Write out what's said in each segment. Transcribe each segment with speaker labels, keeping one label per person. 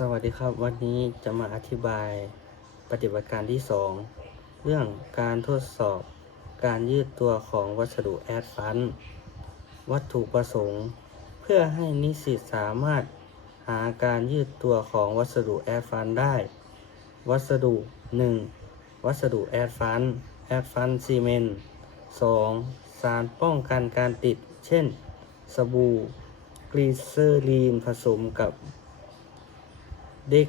Speaker 1: สวัสดีครับ วันนี้จะมาอธิบายปฏิบัติการที่ 2 เรื่องการทดสอบการยืดตัวของวัสดุแอดฟันวัตถุประสงค์ เพื่อให้นิสิตสามารถหาการยืดตัวของวัสดุแอดฟันได้ วัสดุ 1. วัสดุแอดฟันแอดฟันซีเมนต์ 2. สารป้องกันการติด เช่น สบู่กลีเซอรีนผสมกับ เด็ก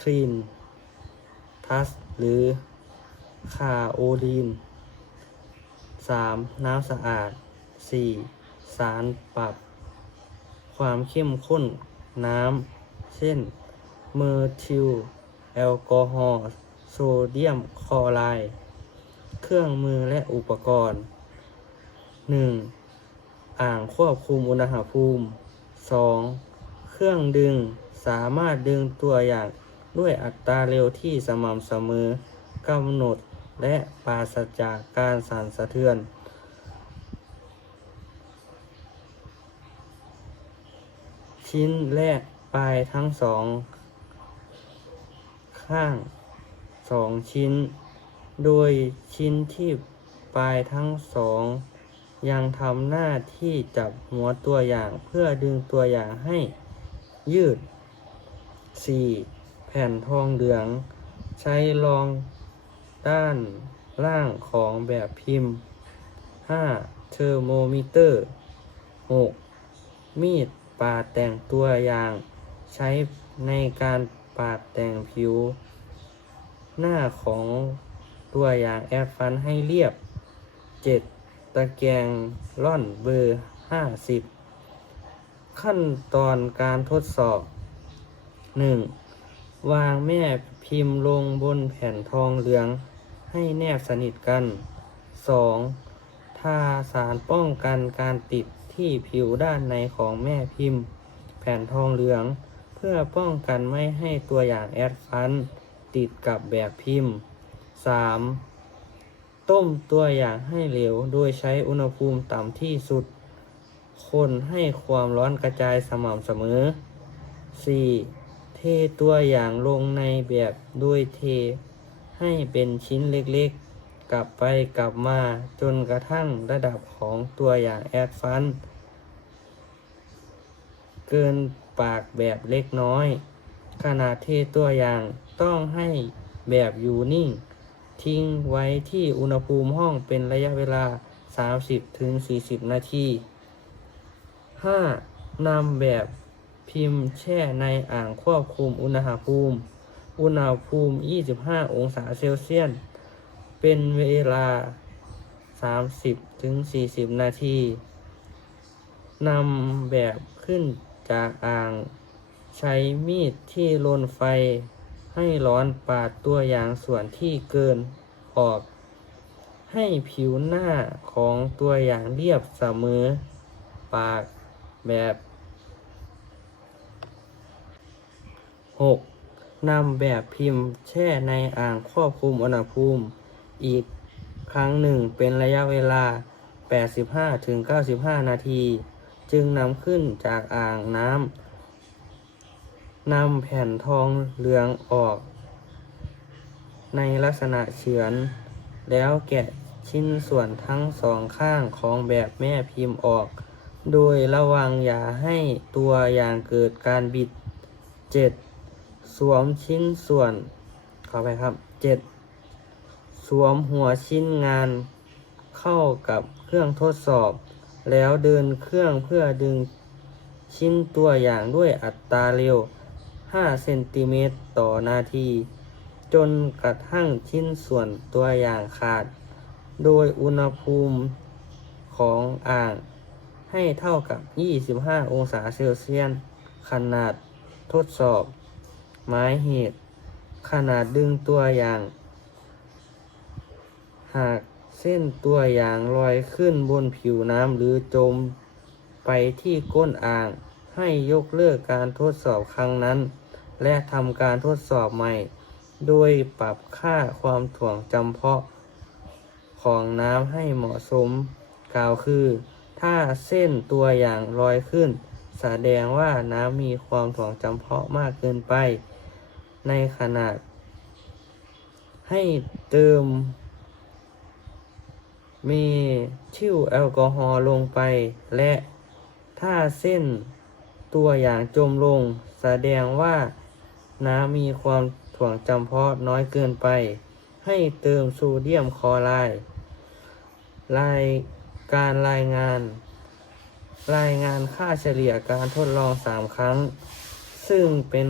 Speaker 1: ทรีนทัสหรือคาโอดีน 3. น้ำสะอาด 4. สารปรับ ความเข้มข้นน้ำ เช่น เมอร์ทิลแอลกอฮอล์โซเดียมคลอไรด์เครื่องมือและอุปกรณ์ 1. อ่างควบคุมอุณหภูมิ 2. เครื่องดึง สามารถดึงตัวอย่างด้วยอัตราเร็วที่สม่ำเสมอกำหนดและปราศจากการสั่นสะเทือน ชิ้นและปลายทั้งสอง ข้างสองชิ้น โดยชิ้นที่ปลายทั้งสอง ยังทำหน้าที่จับหัวตัวอย่างเพื่อดึงตัวอย่างให้ยืด 4. แผ่นทองเหลือง ใช้รองด้านล่างของแบบพิมพ์ 5. เทอร์โมมิเตอร์ 6. มีดปาดแต่งตัวอย่าง ใช้ในการปาดแต่งผิว หน้าของตัวอย่างแอดฟันให้เรียบ 7. ตะแกรงล่อนเบอร์ 50 ขั้นตอนการทดสอบ 1. วางแม่พิมพ์ลงบนแผ่นทองเหลืองให้แนบสนิทกัน 2. ทาสารป้องกันการติดที่ผิวด้านในของแม่พิมพ์ แผ่นทองเหลือง เพื่อป้องกันไม่ให้ตัวอย่างแอดฟัน ติดกับแบบพิมพ์ 3. ต้มตัวอย่างให้เหลวโดยใช้อุณหภูมิต่ำที่สุด คนให้ความร้อนกระจายสม่ำเสมอ 4. เทตัวอย่างลงในแบบโดยเท ให้เป็นชิ้นเล็กๆ กลับไปกลับมาจนกระทั่งระดับของตัวอย่างแอดฟันเกินปากแบบเล็กน้อย ขนาดเทตัวอย่างต้องให้แบบอยู่นิ่ง ทิ้งไว้ที่อุณหภูมิห้องเป็นระยะเวลา 30-40 นาที 5. นำแบบ พิมพ์แช่ในอ่างควบคุมอุณหภูมิ อุณหภูมิ 25 องศาเซลเซียส เป็นเวลา 30-40 นาที นำแบบขึ้นจากอ่าง ใช้มีดที่ลนไฟ ให้ร้อนปาดตัวอย่างส่วนที่เกินออก ให้ผิวหน้าของตัวอย่างเรียบเสมอ ปากแบบ 6. นำแบบพิมพ์แช่ในอ่างควบคุมอุณหภูมิ อีกครั้งหนึ่งเป็นระยะเวลา 85-95 นาที จึงนำขึ้นจากอ่างน้ำนำแผ่นทองเหลืองออก ในลักษณะเฉือน แล้วแกะชิ้นส่วนทั้งสองข้างของแบบแม่พิมพ์ออก โดยระวังอย่าให้ตัวอย่างเกิดการบิด 7. สวมชิ้นส่วนขอไปครับ 7. สวมหัวชิ้นงานเข้ากับเครื่องทดสอบ แล้วเดินเครื่องเพื่อดึงชิ้นตัวอย่างด้วยอัตราเร็ว 5 เซนติเมตรต่อนาที จนกระทั่งชิ้นส่วนตัวอย่างขาด โดยอุณหภูมิของอ่างให้เท่ากับ 25 องศาเซลเซียสขนาดทดสอบ หมายเหตุ ขนาดดึงตัวอย่าง หากเส้นตัวอย่างลอยขึ้นบนผิวน้ำหรือจมไปที่ก้นอ่าง ให้ยกเลิกการทดสอบครั้งนั้น และทำการทดสอบใหม่ โดยปรับค่าความถ่วงจำเพาะ ของน้ำให้เหมาะสม กล่าวคือ ถ้าเส้นตัวอย่างลอยขึ้น แสดงว่าน้ำมีความถ่วงจำเพาะมากเกินไป ในขนาด ให้เติม เมทิลแอลกอฮอล์ลงไป และถ้าเส้นตัวอย่างจมลง แสดงว่าน้ำมีความถ่วงจำเพาะน้อยเกินไป ให้เติมโซเดียมคลอไรด์รายการรายงาน รายงานค่าเฉลี่ยการทดลอง 3 ครั้ง ซึ่งเป็น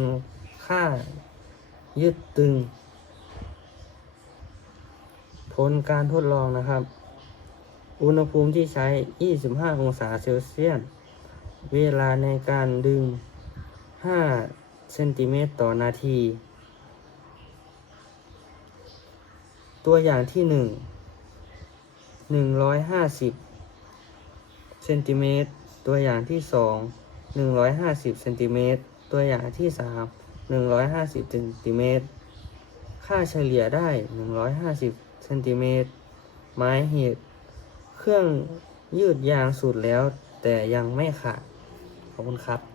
Speaker 1: ค่า ยึดตึง ผลการทดลองนะครับ อุณหภูมิที่ใช้ 25 องศาเซลเซียส เวลาในการดึง 5 เซนติเมตรต่อนาที ตัวอย่างที่ 1 150 เซนติเมตร ตัวอย่างที่ 2 150 เซนติเมตร ตัวอย่างที่ 3 150เซนติเมตร ค่าเฉลี่ยได้ 150เซนติเมตร ไม้เหตุ เครื่องยืดยางสุดแล้ว แต่ยังไม่ขาด ขอบคุณครับ